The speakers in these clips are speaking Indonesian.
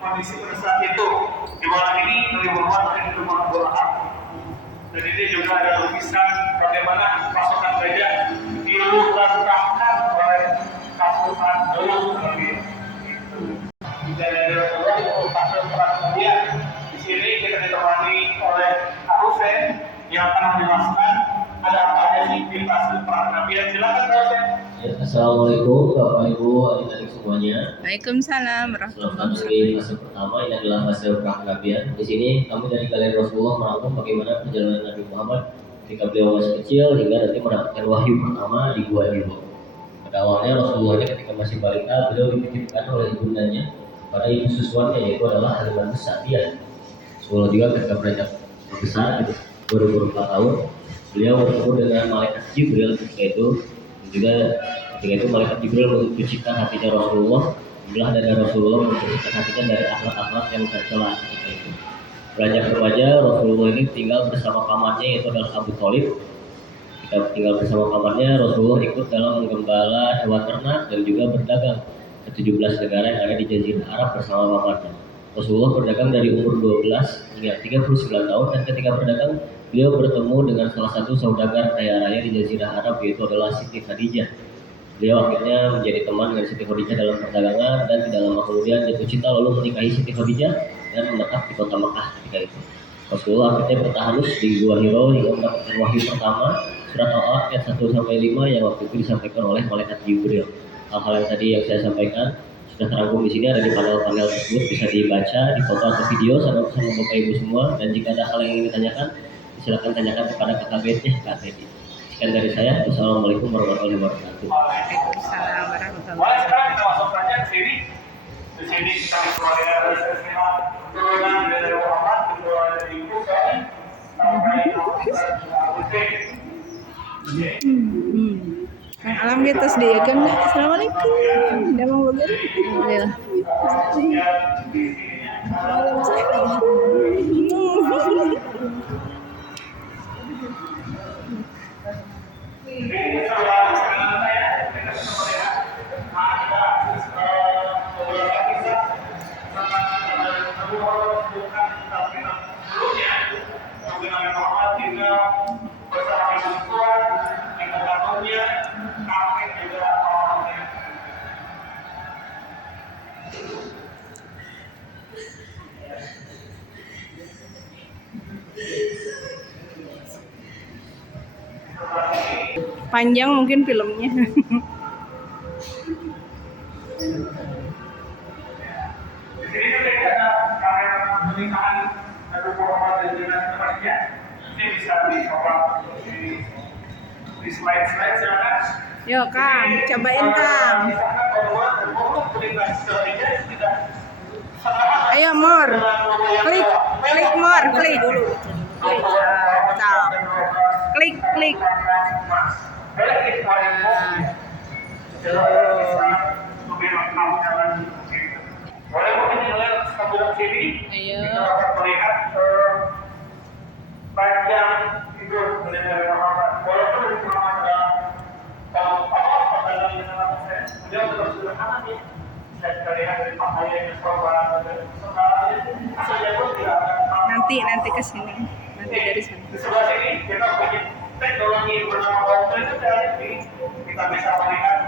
Kondisi pada saat itu di malam ini Nabi Muhammad ada di rumah Abu Lahab, dan ini juga ada lukisan bagaimana pasukan gajah diluluhlantakkan oleh pasukan Daud Nabi. Dan ada pasal perang kemudian di sini kita ditemani oleh Arusen yang akan menjelaskan ada apa aja sih di pasal perang Nabi. Silakan Arusen. Assalamualaikum Bapak Ibu adik-adik semuanya. Waalaikumsalam Selamat datang di fase pertama, ini adalah fase perangkapian. Di sini kami dari Galeri Rasulullah merangkum bagaimana perjalanan Nabi Muhammad ketika beliau masih kecil hingga nanti mendapatkan wahyu pertama di Gua Hiro. Pada awalnya Rasulullah ketika masih balita beliau dititipkan oleh ibundanya pada ibu susuannya, yaitu adalah Halimah Sa'diyah. Rasulullah juga ketika beranjak besar berumur 4 tahun beliau bertemu dengan malaikat Jibril ketika itu malaikat Jibril mencucikan hatinya Rasulullah, belah dada Rasulullah, mencucikan hatinya dari akhlak-akhlak yang tercela. Beranjak remaja Rasulullah ini tinggal bersama pamannya, yaitu adalah Abu Thalib. Ketika tinggal bersama pamannya, Rasulullah ikut dalam menggembala hewan ternak dan juga berdagang ke 17 negara yang ada di Jazirah Arab bersama pamannya. Rasulullah berdagang dari umur 12 hingga 39 tahun, dan ketika berdagang beliau bertemu dengan salah satu saudagar kaya raya di Jazirah Arab, yaitu adalah Siti Khadijah. Beliau akhirnya menjadi teman dengan Siti Khadijah dalam perdagangan, dan tidak lama kemudian jatuh cinta lalu menikahi Siti Khadijah dan menetap di kota Mekah ketika itu. Rasulullah akhirnya bertahanus di Gua Hiro hingga mendapatkan wahyu pertama surat Al-Alaq ayat 1-5 yang waktu itu disampaikan oleh malaikat Jibril. Hal-hal yang tadi yang saya sampaikan sudah terangkum di sini, ada di panel-panel tersebut, bisa dibaca, difoto atau video sama Bapak Ibu semua. Dan jika ada hal yang ingin ditanyakan, silakan tanyakan kepada Kak Kak Teddy. Sekian dari saya. Wassalamualaikum warahmatullahi wabarakatuh. Waalaikumsalam warahmatullahi Boleh sekarang kita masuk saja ke sini. Di sini kita mulai dari sesi turunan dari Muhammad, kedua dari Ibu sampai Alam kita sediakan. Assalamualaikum. Udah mau begitu? Alhamdulillah. Panjang mungkin filmnya. Jadi ada kamera pernikahan Nabi Muhammad dan Jonas temannya. Ini bisa dicoba di slide-slide silakan. Yo Kang, cobain Kang. Ayo more, klik more, klik dulu. Klik. Boleh mungkin melihat sebelah sini. Ayo. Kita dapat melihat panjang hidup dari Muhammad. Walaupun di Muhammad beliau tetap sederhana nih. Saya kita lihat dari pakaiannya sobat dan saja pun tidak ada. Nanti ke sini. Nanti dari sana. Di sebelah sini kita bikin teknologi bernama waktu itu jadi kita bisa melihat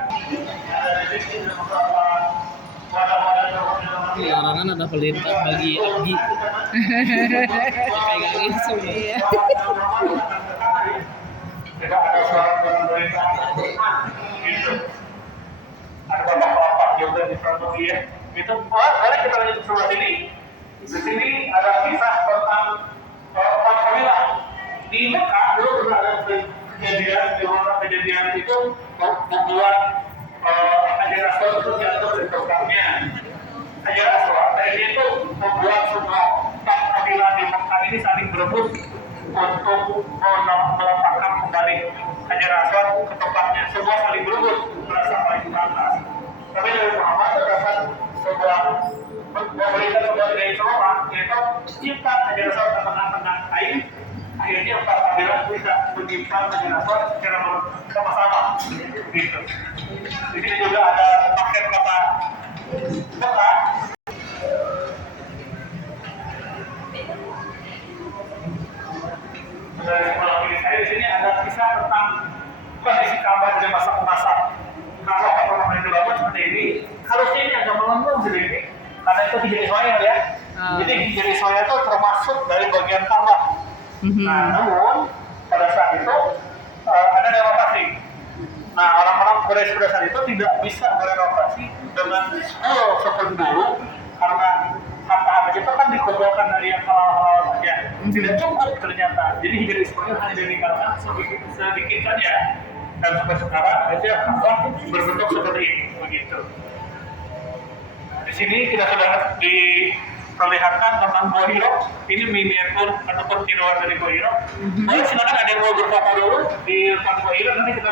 ada di sini beberapa wadah-wadah Ini larangan ada perintah bagi Agi. Pegangin semua. Iya. tidak ada suara pemerintah gitu. Ada bapak-bapak juga di Prantogi ya. Itu mari kita lanjut ke sebelah sini. Di sini ada kisah tentang orang kabilah di Mekah dulu pernah ada kejadian di mana kejadian itu membuat Hajar Aswad itu jatuh dari tongkatnya. Hajar Aswad tadi itu membuat semua kabilah di Mekah ini saling berebut untuk meletakkan kembali Hajar Aswad ke tempatnya. Semua saling berebut merasa paling pantas. Tapi dari Muhammad terdapat sebuah memberikan kembali dari seorang yaitu cipta Hajar Aswad ke tengah-tengah air. Akhirnya empat kabilah bisa menyimpan Hajar Aswad secara bersama-sama. Gitu. Di sini juga ada paket kata Mekah. Saya di sini ada kisah tentang kondisi Ka'bah dari masa ke masa. Kalau orang yang dibangun seperti ini, harusnya ini agak melengkung sedikit, karena itu Hijr Ismail ya. Jadi Hijr Ismail itu termasuk dari bagian Ka'bah. Nah, namun pada saat itu ada renovasi. Nah, orang-orang Quraisy pada saat itu tidak bisa berenovasi dengan seperti dulu, karena harta itu kan dikumpulkan dari yang halal-halal saja. Tidak cukup ternyata. Jadi Hijr Ismail hanya ditinggalkan sedikit saja. Dan sampai sekarang saja Ka'bah berbentuk seperti ini, begitu. Di sini kita sudah diperlihatkan tentang Gua Hira. Ini miniatur ataupun tiruan dari Gua Hira. Silakan ada yang mau berfoto dulu di depan Gua Hira, nanti kita